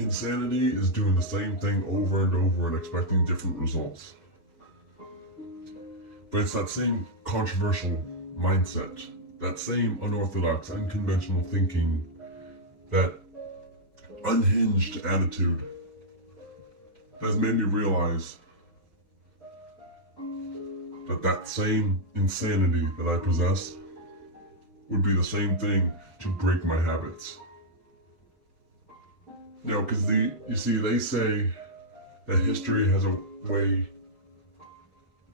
Insanity is doing the same thing over and over and expecting different results. But it's that same controversial mindset, that same unorthodox, unconventional thinking, that unhinged attitude that has made me realize that that same insanity that I possess would be the same thing to break my habits. You know, because you see, they say that history has a way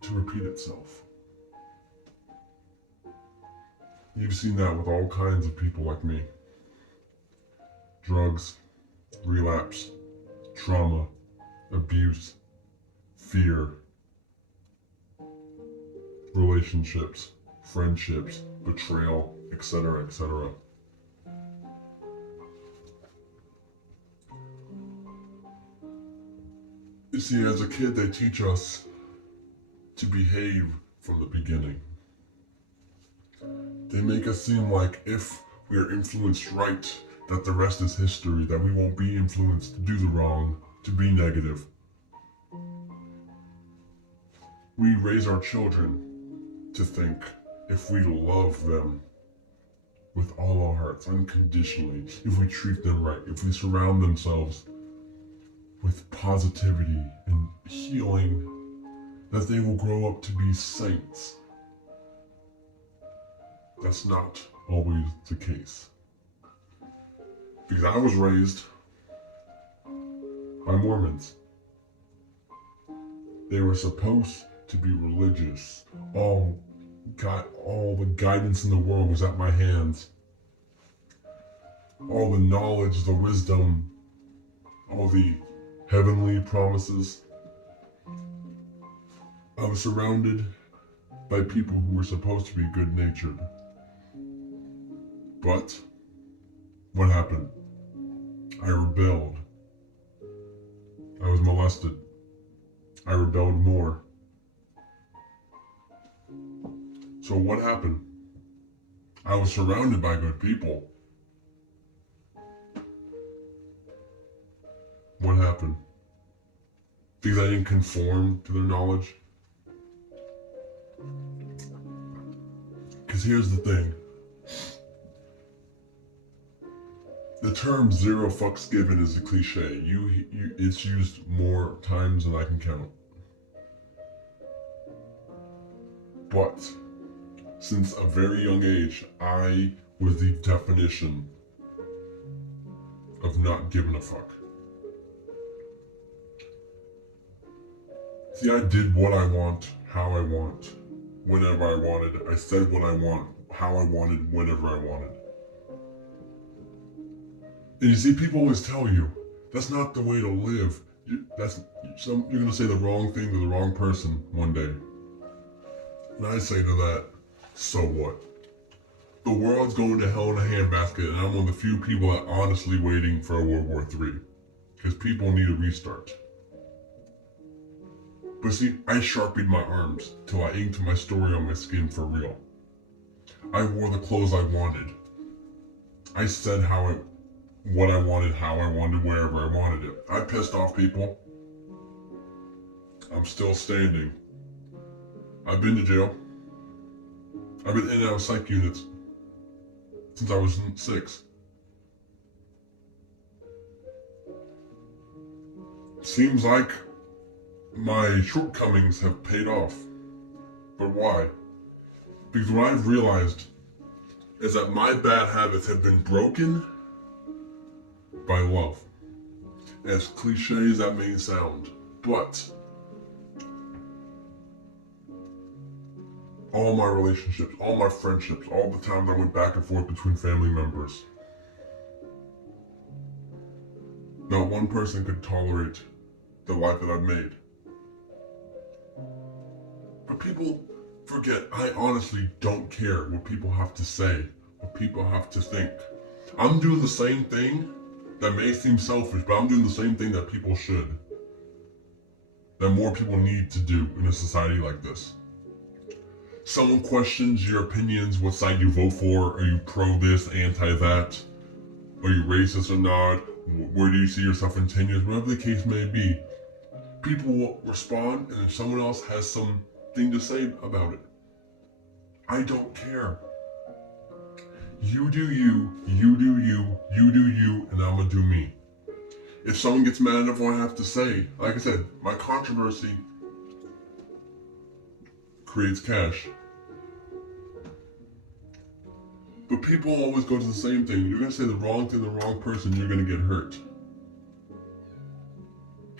to repeat itself. You've seen that with all kinds of people like me. Drugs, relapse, trauma, abuse, fear, relationships, friendships, betrayal, etc., etc. You see, as a kid, they teach us to behave from the beginning. They make us seem like if we are influenced right, that the rest is history, that we won't be influenced to do the wrong, to be negative. We raise our children to think if we love them with all our hearts, unconditionally, if we treat them right, if we surround themselves with positivity and healing, that they will grow up to be saints. That's not always the case. Because I was raised by Mormons. They were supposed to be religious. All the guidance in the world was at my hands. All the knowledge, the wisdom, all the heavenly promises. I was surrounded by people who were supposed to be good-natured. But what happened? I rebelled. I was molested. I rebelled more. So what happened? I was surrounded by good people. What happened? Because I didn't conform to their knowledge? Because here's the thing. The term zero fucks given is a cliche. It's used more times than I can count. But since a very young age, I was the definition of not giving a fuck. See, I did what I want, how I want, whenever I wanted. I said what I want, how I wanted, whenever I wanted. And you see, people always tell you, that's not the way to live. You're gonna say the wrong thing to the wrong person one day. And I say to that, so what? The world's going to hell in a handbasket, and I'm one of the few people that honestly waiting for a World War III. Because people need a restart. But see, I sharpied my arms till I inked my story on my skin for real. I wore the clothes I wanted. I said what I wanted, how I wanted, wherever I wanted it. I pissed off people. I'm still standing. I've been to jail. I've been in and out of psych units since I was 6. Seems like my shortcomings have paid off. But why? Because what I've realized is that my bad habits have been broken by love. As cliche as that may sound, but all my relationships, all my friendships, all the times I went back and forth between family members, not one person could tolerate the life that I've made. But people forget, I honestly don't care what people have to say, what people have to think. I'm doing the same thing that may seem selfish, but I'm doing the same thing that people should. That more people need to do in a society like this. Someone questions your opinions, what side you vote for, are you pro this, anti that? Are you racist or not? Where do you see yourself in 10 years? Whatever the case may be. People will respond, and if someone else has something to say about it, I don't care. You do you, you do you, you do you, and I'm gonna do me. If someone gets mad at what I have to say, like I said, my controversy creates cash. But people always go to the same thing. You're gonna say the wrong thing to the wrong person, you're gonna get hurt.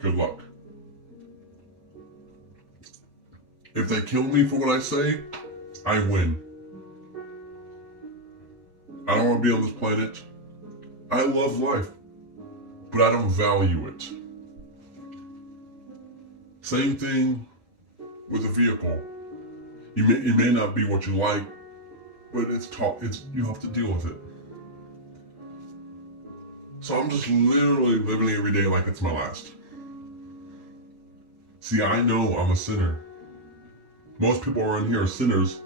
Good luck. If they kill me for what I say, I win. I don't want to be on this planet. I love life, but I don't value it. Same thing with a vehicle. It may not be what you like, but you have to deal with it. So I'm just literally living every day like it's my last. See, I know I'm a sinner. Most people around here are sinners,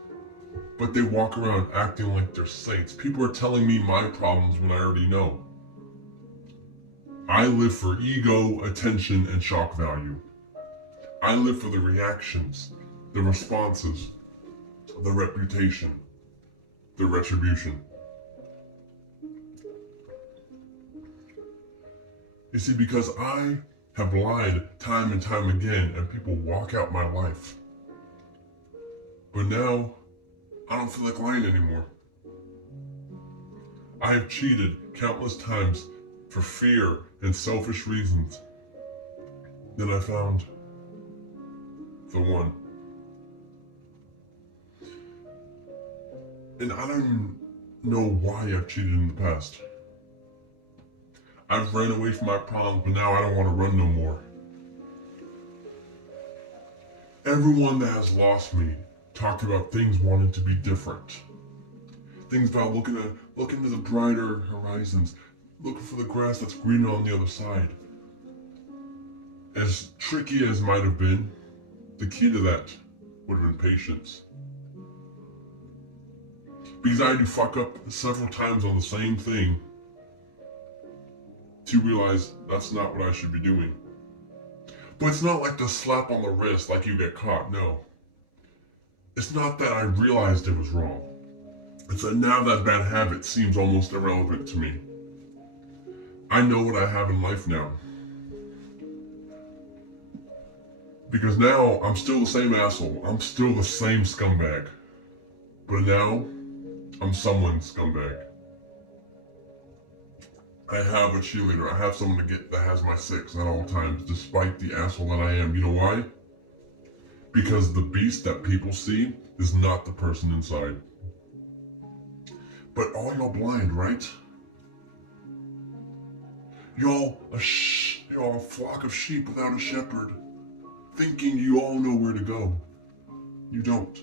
but they walk around acting like they're saints. People are telling me my problems when I already know. I live for ego, attention, and shock value. I live for the reactions, the responses, the reputation, the retribution. You see, because I have lied time and time again, and people walk out my life. But now, I don't feel like lying anymore. I have cheated countless times for fear and selfish reasons. Then I found the one. And I don't even know why I've cheated in the past. I've ran away from my problems, but now I don't want to run no more. Everyone that has lost me talked about things wanting to be different. Things about looking to the brighter horizons, looking for the grass that's greener on the other side. As tricky as might have been, the key to that would have been patience. Because I had to fuck up several times on the same thing to realize that's not what I should be doing. But it's not like the slap on the wrist like you get caught, no. It's not that I realized it was wrong. It's that now that bad habit seems almost irrelevant to me. I know what I have in life now. Because now I'm still the same asshole. I'm still the same scumbag. But now I'm someone's scumbag. I have a cheerleader. I have someone that has my six at all times, despite the asshole that I am. You know why? Because the beast that people see is not the person inside. But all y'all blind, right? Y'all a flock of sheep without a shepherd, thinking you all know where to go. You don't.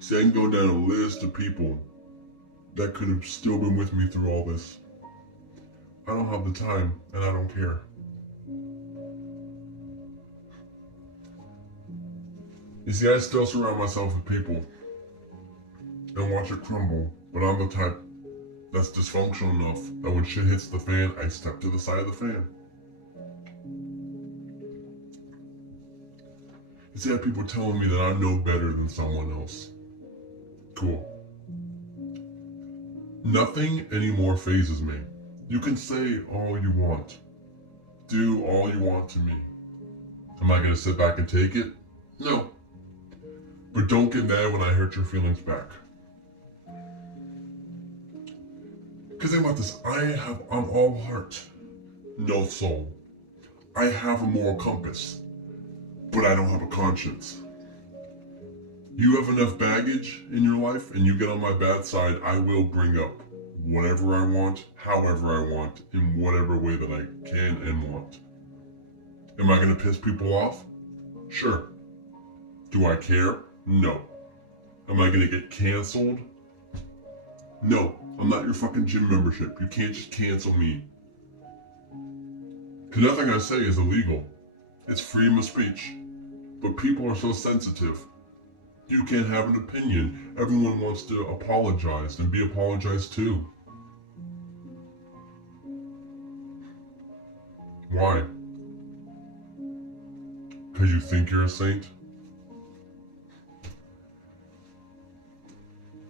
See, I can go down a list of people that could have still been with me through all this. I don't have the time, and I don't care. You see, I still surround myself with people and watch it crumble, but I'm the type that's dysfunctional enough that when shit hits the fan, I step to the side of the fan. You see, I have people telling me that I know better than someone else. Cool. Nothing anymore phases me. You can say all you want. Do all you want to me. Am I going to sit back and take it? No. But don't get mad when I hurt your feelings back. Because think about this. I'm all heart, no soul. I have a moral compass, but I don't have a conscience. You have enough baggage in your life and you get on my bad side, I will bring up whatever I want, however I want, in whatever way that I can and want. Am I going to piss people off? Sure. Do I care? No. Am I going to get canceled? No. I'm not your fucking gym membership. You can't just cancel me. Because nothing I say is illegal. It's freedom of speech. But people are so sensitive. You can't have an opinion. Everyone wants to apologize and be apologized to. Why? Because you think you're a saint?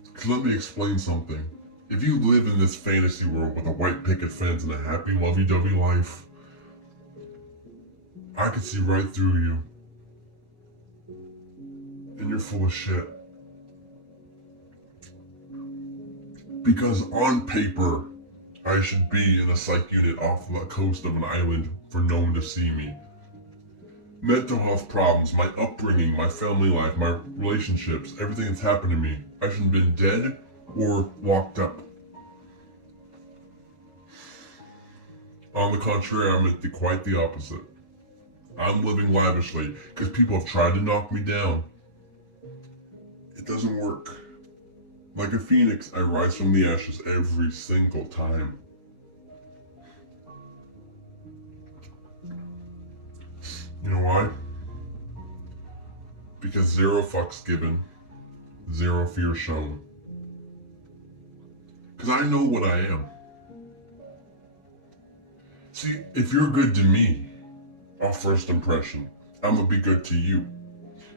Because let me explain something. If you live in this fantasy world with a white picket fence and a happy lovey-dovey life, I can see right through you. And you're full of shit. Because on paper, I should be in a psych unit off the coast of an island for no one to see me. Mental health problems, my upbringing, my family life, my relationships, everything that's happened to me. I should have been dead or locked up. On the contrary, I'm quite the opposite. I'm living lavishly because people have tried to knock me down. It doesn't work. Like a phoenix, I rise from the ashes every single time. You know why? Because 0 fucks given, 0 fear shown. Because I know what I am. See, if you're good to me, off first impression, I'm gonna be good to you.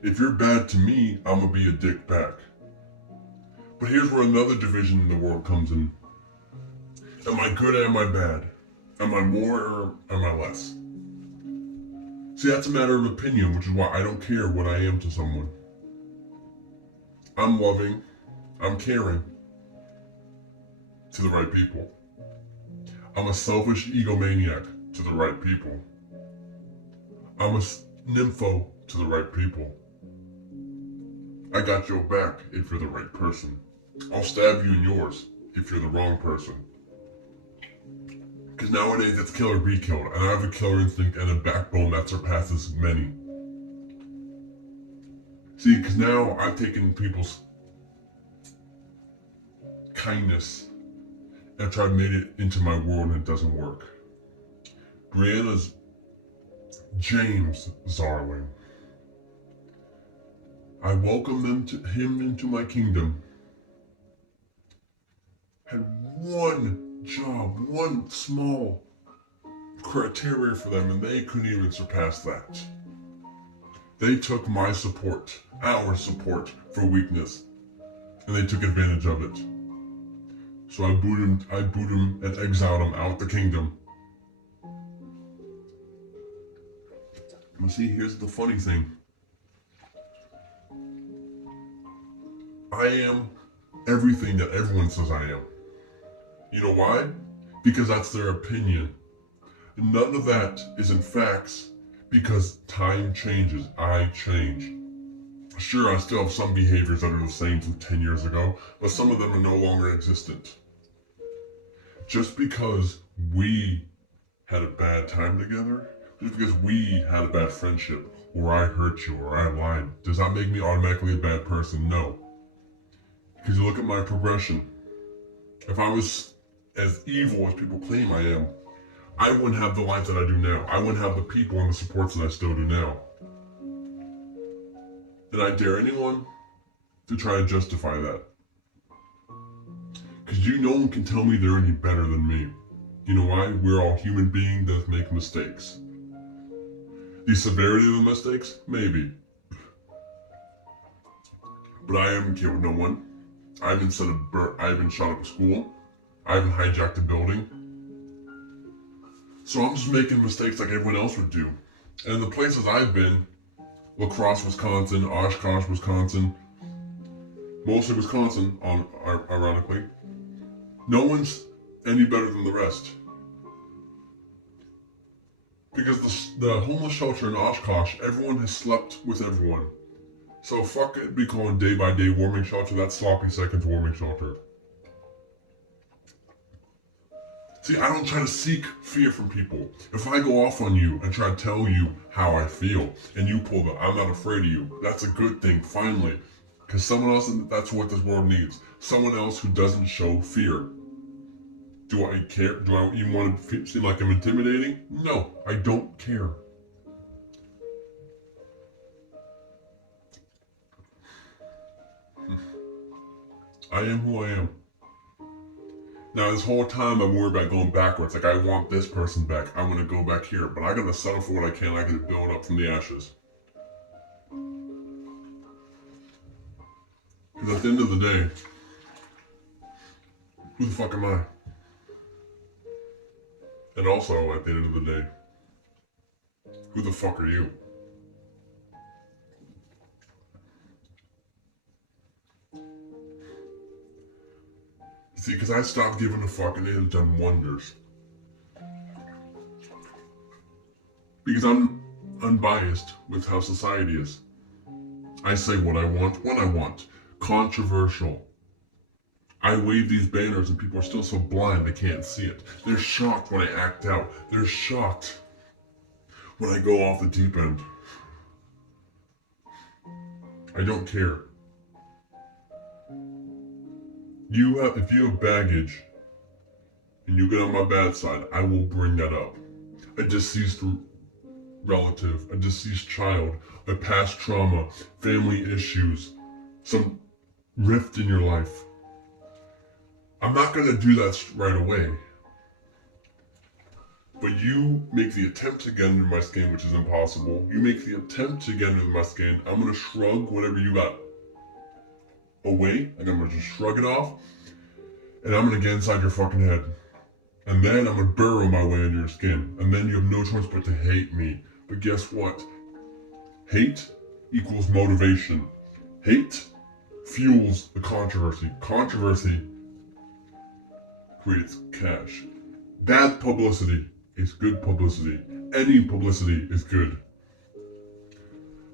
If you're bad to me, I'm gonna be a dick back. But here's where another division in the world comes in. Am I good or am I bad? Am I more or am I less? See, that's a matter of opinion, which is why I don't care what I am to someone. I'm loving, I'm caring to the right people. I'm a selfish egomaniac to the right people. I'm a nympho to the right people. I got your back if you're the right person. I'll stab you in yours if you're the wrong person. Because nowadays it's kill or be killed, and I have a killer instinct and a backbone that surpasses many. See, because now I've taken people's kindness and tried to make it into my world and it doesn't work. Brianna's James Zarling. I welcomed him into my kingdom. Had one job, one small criteria for them, and they couldn't even surpass that. They took my support, our support, for weakness, and they took advantage of it. So I boot him and exiled him out the kingdom. And see, here's the funny thing. I am everything that everyone says I am. You know why? Because that's their opinion. None of that is in facts, because time changes. I change. Sure, I still have some behaviors that are the same from 10 years ago, but some of them are no longer existent. Just because we had a bad time together, just because we had a bad friendship, or I hurt you, or I lied, does not make me automatically a bad person. No. Because you look at my progression. If I was as evil as people claim I am, I wouldn't have the life that I do now. I wouldn't have the people and the supports that I still do now. And I dare anyone to try to justify that. Because no one can tell me they're any better than me. You know why? We're all human beings that make mistakes. The severity of the mistakes? Maybe. But I haven't killed no one. I haven't shot up a school. I haven't hijacked a building. So I'm just making mistakes like everyone else would do. And the places I've been, La Crosse, Wisconsin, Oshkosh, Wisconsin, mostly Wisconsin, ironically, no one's any better than the rest. Because the homeless shelter in Oshkosh, everyone has slept with everyone. So fuck it, be calling day by day warming shelter, that's sloppy seconds warming shelter. See, I don't try to seek fear from people. If I go off on you and try to tell you how I feel, and you pull the I'm not afraid of you, that's a good thing, finally. Because someone else, that's what this world needs. Someone else who doesn't show fear. Do I care? Do I even want to seem like I'm intimidating? No, I don't care. I am who I am. Now this whole time I'm worried about going backwards. Like, I want this person back. I want to go back here. But I gotta settle for what I can. I gotta build up from the ashes. Because at the end of the day, who the fuck am I? And also, at the end of the day, who the fuck are you? See, because I stopped giving a fuck and it has done wonders. Because I'm unbiased with how society is. I say what I want when I want. Controversial. I wave these banners and people are still so blind they can't see it. They're shocked when I act out. They're shocked when I go off the deep end. I don't care. If you have baggage and you get on my bad side, I will bring that up. A deceased relative, a deceased child, a past trauma, family issues, some rift in your life. I'm not going to do that right away. But you make the attempt to get under my skin, which is impossible. You make the attempt to get under my skin, I'm going to shrug whatever you got away, and I'm going to just shrug it off, and I'm going to get inside your fucking head. And then I'm going to burrow my way into your skin, and then you have no choice but to hate me. But guess what? Hate equals motivation. Hate fuels the controversy. Controversy creates cash. Bad publicity is good publicity. Any publicity is good.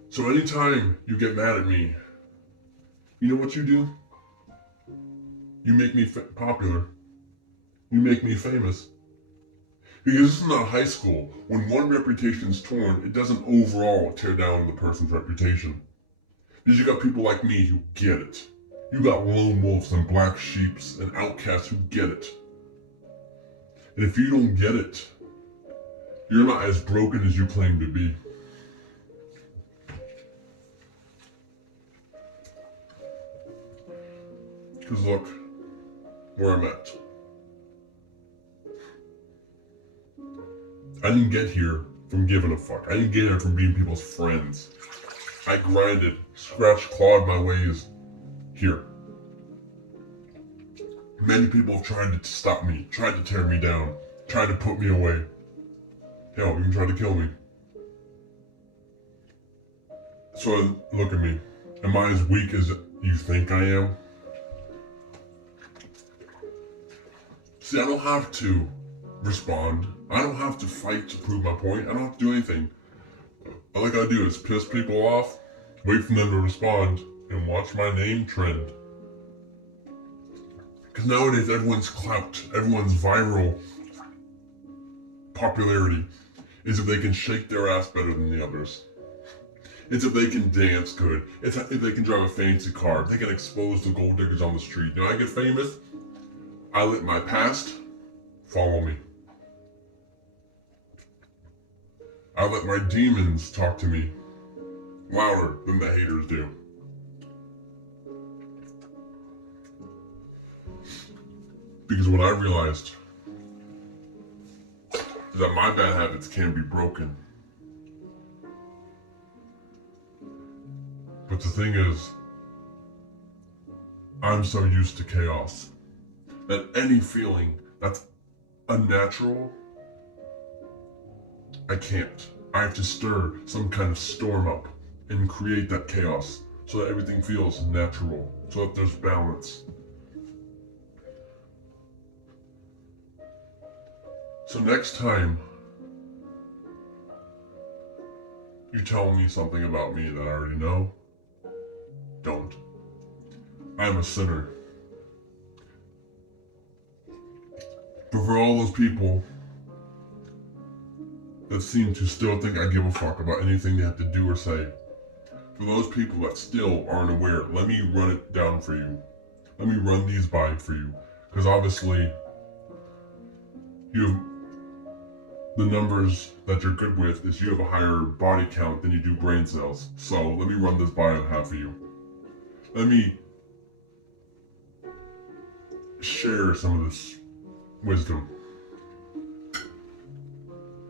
So anytime you get mad at me, you know what you do? You make me popular. You make me famous. Because this is not high school. When one reputation is torn, it doesn't overall tear down the person's reputation. Because you got people like me who get it. You got lone wolves and black sheeps and outcasts who get it. And if you don't get it, you're not as broken as you claim to be. Because look, where I'm at. I didn't get here from giving a fuck. I didn't get here from being people's friends. I grinded, scratched, clawed my ways here. Many people have tried to stop me, tried to tear me down, tried to put me away. Hell, even tried to kill me. So look at me. Am I as weak as you think I am? See, I don't have to respond. I don't have to fight to prove my point. I don't have to do anything. All I gotta do is piss people off, wait for them to respond, and watch my name trend. Because nowadays everyone's clout, everyone's viral popularity is if they can shake their ass better than the others. It's if they can dance good. It's if they can drive a fancy car. If they can expose the gold diggers on the street. When I get famous, I let my past follow me. I let my demons talk to me louder than the haters do. Because what I realized is that my bad habits can be broken. But the thing is, I'm so used to chaos that any feeling that's unnatural, I can't. I have to stir some kind of storm up and create that chaos so that everything feels natural, so that there's balance. So next time you tell me something about me that I already know, don't. I'm a sinner. But for all those people that seem to still think I give a fuck about anything they have to do or say, for those people that still aren't aware, let me run it down for you. Let me run these by for you. Because obviously, you have the numbers that you're good with is you have a higher body count than you do brain cells. So let me run this by on behalf of you. Let me share some of this wisdom.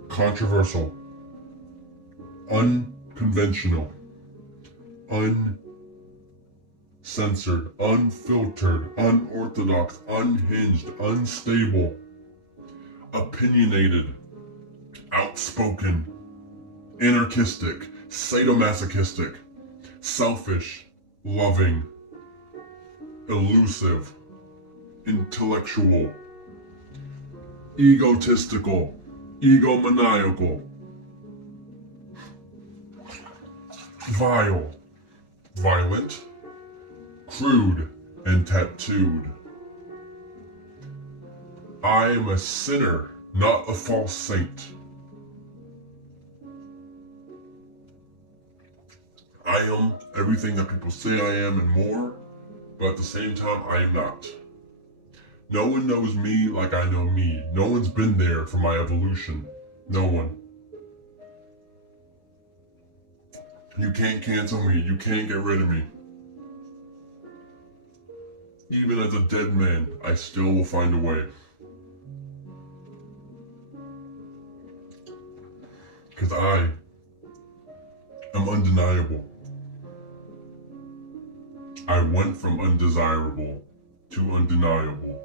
Controversial. Unconventional. Uncensored. Unfiltered. Unorthodox. Unhinged. Unstable. Opinionated. Outspoken. Anarchistic. Sadomasochistic. Selfish. Loving. Elusive. Intellectual. Egotistical. Egomaniacal. Vile. Violent. Crude and tattooed. I am a sinner, not a false saint. I am everything that people say I am and more, but at the same time, I am not. No one knows me like I know me. No one's been there for my evolution. No one. You can't cancel me. You can't get rid of me. Even as a dead man, I still will find a way. Because I am undeniable. I went from undesirable to undeniable.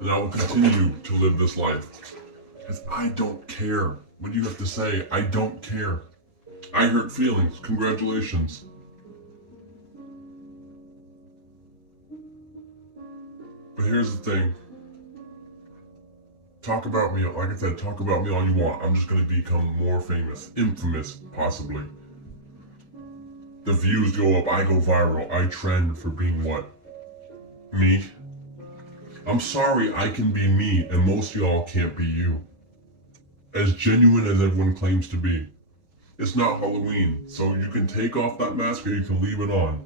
And I will continue to live this life. Because I don't care what you have to say. I don't care. I hurt feelings. Congratulations. But here's the thing. Talk about me, like I said, talk about me all you want. I'm just going to become more famous. Infamous, possibly. The views go up, I go viral. I trend for being what? Me? I'm sorry I can be me, and most of y'all can't be you. As genuine as everyone claims to be. It's not Halloween, so you can take off that mask or you can leave it on.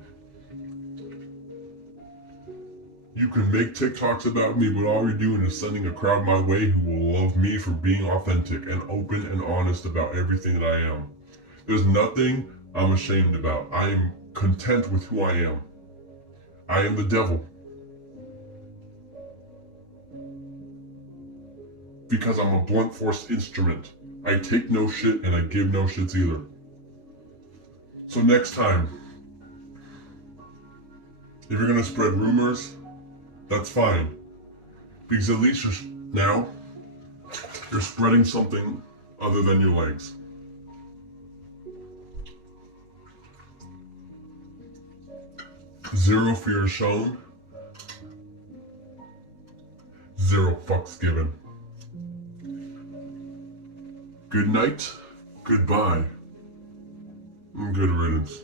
You can make TikToks about me, but all you're doing is sending a crowd my way who will love me for being authentic and open and honest about everything that I am. There's nothing I'm ashamed about. I am content with who I am. I am the devil. Because I'm a blunt force instrument. I take no shit and I give no shits either. So next time, if you're gonna spread rumors, that's fine. Because at least you're spreading something other than your legs. Zero fear shown. Zero fucks given. Good night, goodbye, and good riddance.